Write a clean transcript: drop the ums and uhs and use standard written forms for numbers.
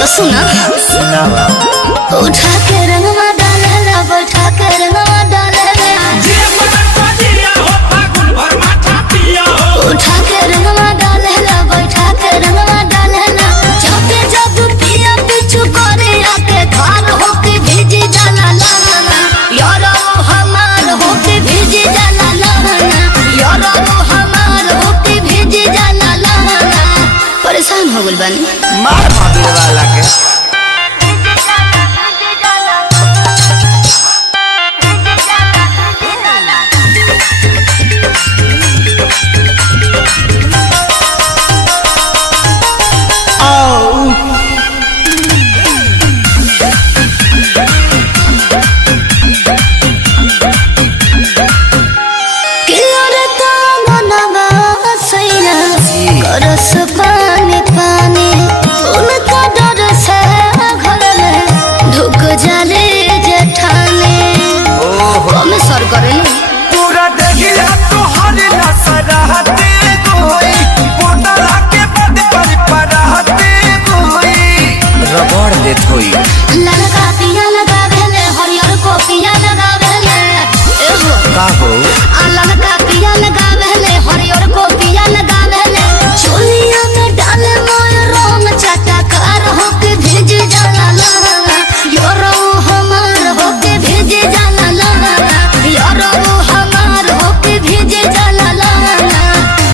तो सुना सुनावा उठा के रंगवा डालेला बैठा के रंगवा डालेला उठा के रंगवा डालेला बैठा के रंगवा डालेला जब जब पिया पिछु करे आके धार होके भीजी जाला लाना यारो हमार होके भीजी जाला लाना यारो हमार होके भीजी जाला लाना। परेशान हो गइल बानी मार भाभी वाला के रस पानी पानी उनका डर से घर में ढुक जाले जेठाने हम सर करे पूरा देखिया तोहर नसराते कोई पोटला के बद पर पराते कोई रगड़ देत होई लड़का पिया